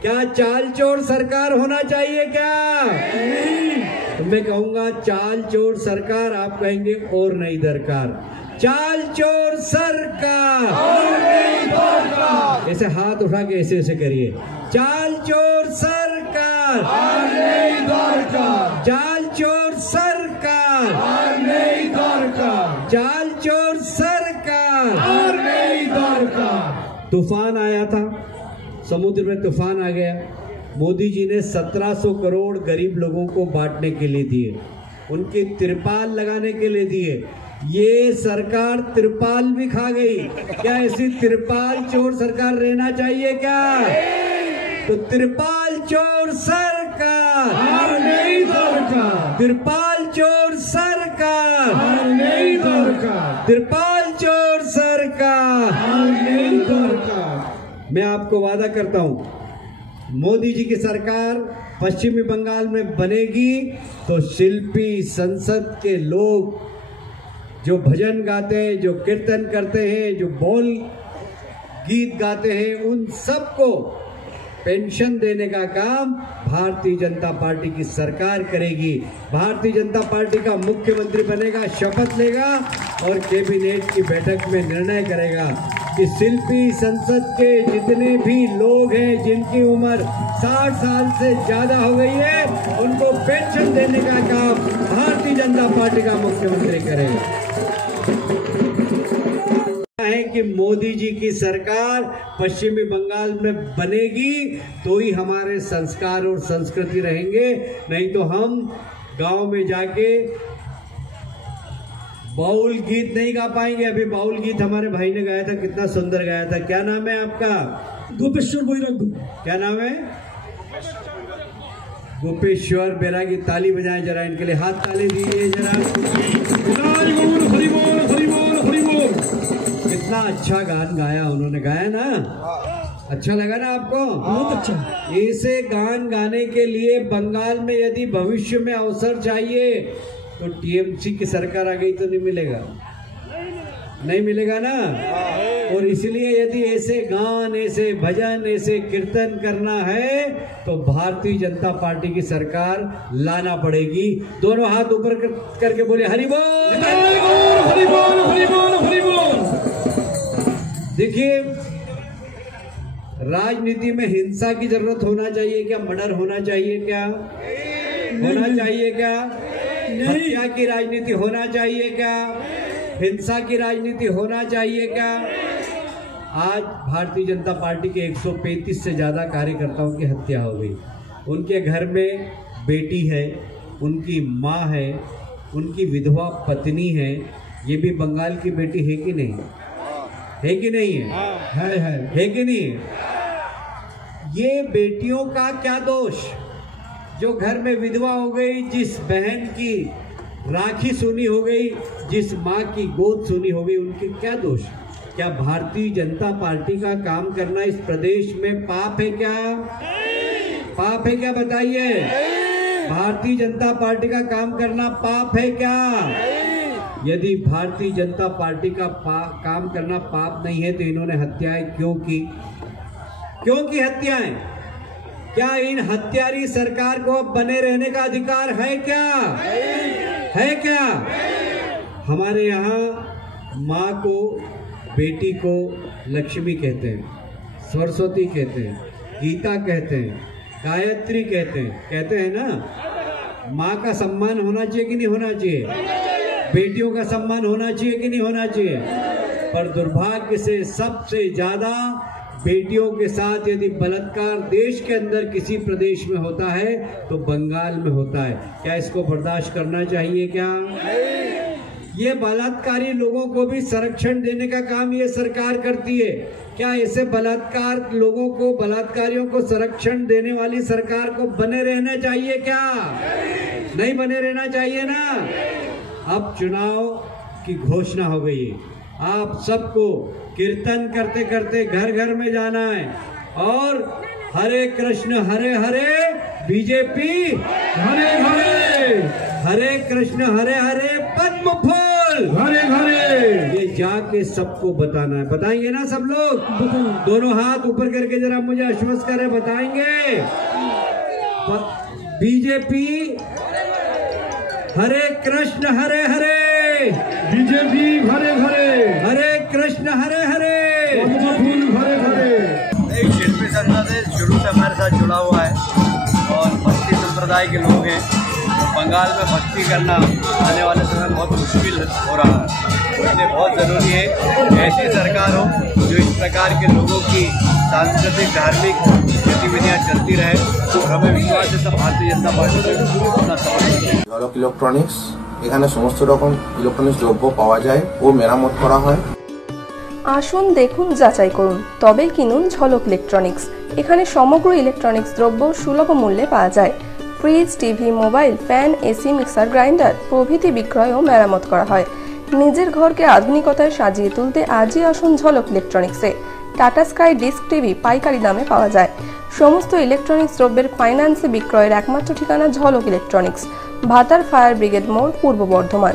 क्या चाल चोर सरकार होना चाहिए क्या? तो मैं कहूंगा चाल चोर सरकार, आप कहेंगे और नहीं दरकार। चाल चोर सरकार और नहीं दरकार। ऐसे हाथ उठा के ऐसे ऐसे करिए। चाल चोर सरकार और नहीं दरकार। चाल चोर सरकार और नहीं दरकार। चाल चोर सरकार और नहीं दरकार। तूफान आया था, समुद्र में तूफान आ गया। मोदी जी ने 1700 करोड़ गरीब लोगों को बांटने के लिए दिए, उनके तिरपाल लगाने के लिए दिए। ये सरकार तिरपाल भी खा गई। क्या ऐसी तिरपाल चोर सरकार रहना चाहिए क्या? तो तिरपाल चोर सरकार और नहीं दरकार। तिरपाल चोर सरकार और नहीं दरकार। तिरपाल चोर सरकार और नहीं दरकार। मैं आपको वादा करता हूं, मोदी जी की सरकार पश्चिमी बंगाल में बनेगी तो शिल्पी संसद के लोग जो भजन गाते हैं, जो कीर्तन करते हैं, जो बोल गीत गाते हैं, उन सबको पेंशन देने का काम भारतीय जनता पार्टी की सरकार करेगी। भारतीय जनता पार्टी का मुख्यमंत्री बनेगा, शपथ लेगा और कैबिनेट की बैठक में निर्णय करेगा कि शिल्पी संसद के जितने भी लोग हैं जिनकी उम्र 60 साल से ज्यादा हो गई है, उनको पेंशन देने का काम भारतीय जनता पार्टी का मुख्यमंत्री करेगा। है कि मोदी जी की सरकार पश्चिमी बंगाल में बनेगी तो ही हमारे संस्कार और संस्कृति रहेंगे, नहीं तो हम गांव में जाके बाउल गीत नहीं गा पाएंगे। अभी बाउल गीत हमारे भाई ने गाया था, कितना सुंदर गाया था। क्या नाम है आपका? गोपेश्वर बैरागी। क्या नाम है? गोपेश्वर बैरागी। ताली बजाएं जरा इनके लिए, हाथ ताली दीजिए जरा। कितना अच्छा गान गाया उन्होंने, गाया ना? अच्छा लगा ना आपको? बहुत अच्छा। ऐसे गान गाने के लिए बंगाल में यदि भविष्य में अवसर चाहिए तो टीएमसी की सरकार आ गई तो नहीं मिलेगा, नहीं मिलेगा ना। और इसलिए यदि ऐसे गान, ऐसे भजन, ऐसे कीर्तन करना है तो भारतीय जनता पार्टी की सरकार लाना पड़ेगी। दोनों हाथ ऊपर करके बोले हरि बोल, हरि बोल, हरि बोल, हरि बोल। देखिए, राजनीति में हिंसा की जरूरत होना चाहिए क्या? मर्डर होना चाहिए क्या? होना चाहिए क्या? हत्या की राजनीति होना चाहिए क्या? हिंसा की राजनीति होना चाहिए क्या? आज भारतीय जनता पार्टी के 135 से ज्यादा कार्यकर्ताओं की हत्या हो गई। उनके घर में बेटी है, उनकी माँ है, उनकी विधवा पत्नी है। ये भी बंगाल की बेटी है कि नहीं? है कि नहीं है? है कि नहीं है? ये बेटियों का क्या दोष? जो घर में विधवा हो गई, जिस बहन की राखी सुनी हो गई, जिस माँ की गोद सुनी हो गई, उनके क्या दोष? क्या भारतीय जनता पार्टी का काम करना इस प्रदेश में पाप है क्या? पाप है क्या? बताइए। भारतीय जनता पार्टी का काम करना पाप है क्या? यदि भारतीय जनता पार्टी का काम करना पाप नहीं है तो इन्होंने हत्याएं क्यों की? क्यों की हत्याएं? क्या इन हत्यारी सरकार को अब बने रहने का अधिकार है क्या? है क्या? हमारे यहाँ माँ को, बेटी को लक्ष्मी कहते हैं, सरस्वती कहते हैं, गीता कहते हैं, गायत्री कहते हैं ना। माँ का सम्मान होना चाहिए कि नहीं होना चाहिए? बेटियों का सम्मान होना चाहिए कि नहीं होना चाहिए? पर दुर्भाग्य से सबसे ज्यादा बेटियों के साथ यदि बलात्कार देश के अंदर किसी प्रदेश में होता है तो बंगाल में होता है। क्या इसको बर्दाश्त करना चाहिए क्या? ये बलात्कारी लोगों को भी संरक्षण देने का काम ये सरकार करती है। क्या ऐसे बलात्कार लोगों को, बलात्कारियों को संरक्षण देने वाली सरकार को बने रहना चाहिए क्या? नहीं बने रहना चाहिए ना। अब चुनाव की घोषणा हो गई है, आप सबको कीर्तन करते करते घर घर में जाना है और हरे कृष्ण हरे हरे बीजेपी हरे हरे, हरे कृष्ण हरे हरे पद्म फूल हरे हरे। ये जाके सबको बताना है। बताएंगे ना सब लोग? दोनों हाथ ऊपर करके जरा मुझे आश्वस्त करें, बताएंगे? बीजेपी हरे कृष्ण हरे हरे, बीजेपी हरे हरे, हरे कृष्ण हरे हरे, हरे हरे। एक शिल्पी संसद है, शुरू से हमारे साथ जुड़ा हुआ है और भक्ति संप्रदाय के लोग हैं। बंगाल में भक्ति करना आने वाले समय में बहुत मुश्किल हो रहा है, इसलिए बहुत ज़रूरी है ऐसी सरकार हो जो इस प्रकार के लोगों की सांस्कृतिक धार्मिक गतिविधियाँ चलती रहे। और हमें विश्वास है सब भारतीय जनता पार्टी को अपना समर्थन दें। ঝলক ইলেকট্রনিক্স, এখানে সমস্ত রকম ইলেকট্রনিক্স দ্রব্য পাওয়া যায় ও মেরামত করা হয়। আসুন, দেখুন, যাচাই করুন, তবেই কিনুন ঝলক ইলেকট্রনিক্স। এখানে সমগ্র ইলেকট্রনিক্স দ্রব্য সুলভ মূল্যে পাওয়া যায়। Fridge, TV, mobile, fan, AC, mixer grinder প্রভৃতি বিক্রয় ও মেরামত করা হয়। নিজের ঘরকে আধুনিকতায় সাজিয়ে তুলতে আজই আসুন ঝলক ইলেকট্রনিক্সে। টাটা স্কাই ডিস্ক টিভি পাইকারি দামে পাওয়া যায়। সমস্ত ইলেকট্রনিক্স দ্রব্যের ফাইন্যান্সে বিক্রয়ের একমাত্র ঠিকানা ঝলক ইলেকট্রনিক্স, ভাতার ফায়ার ব্রিগেড মোড়, পূর্ব বর্ধমান।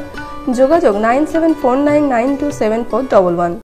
যোগাযোগ 9749927411।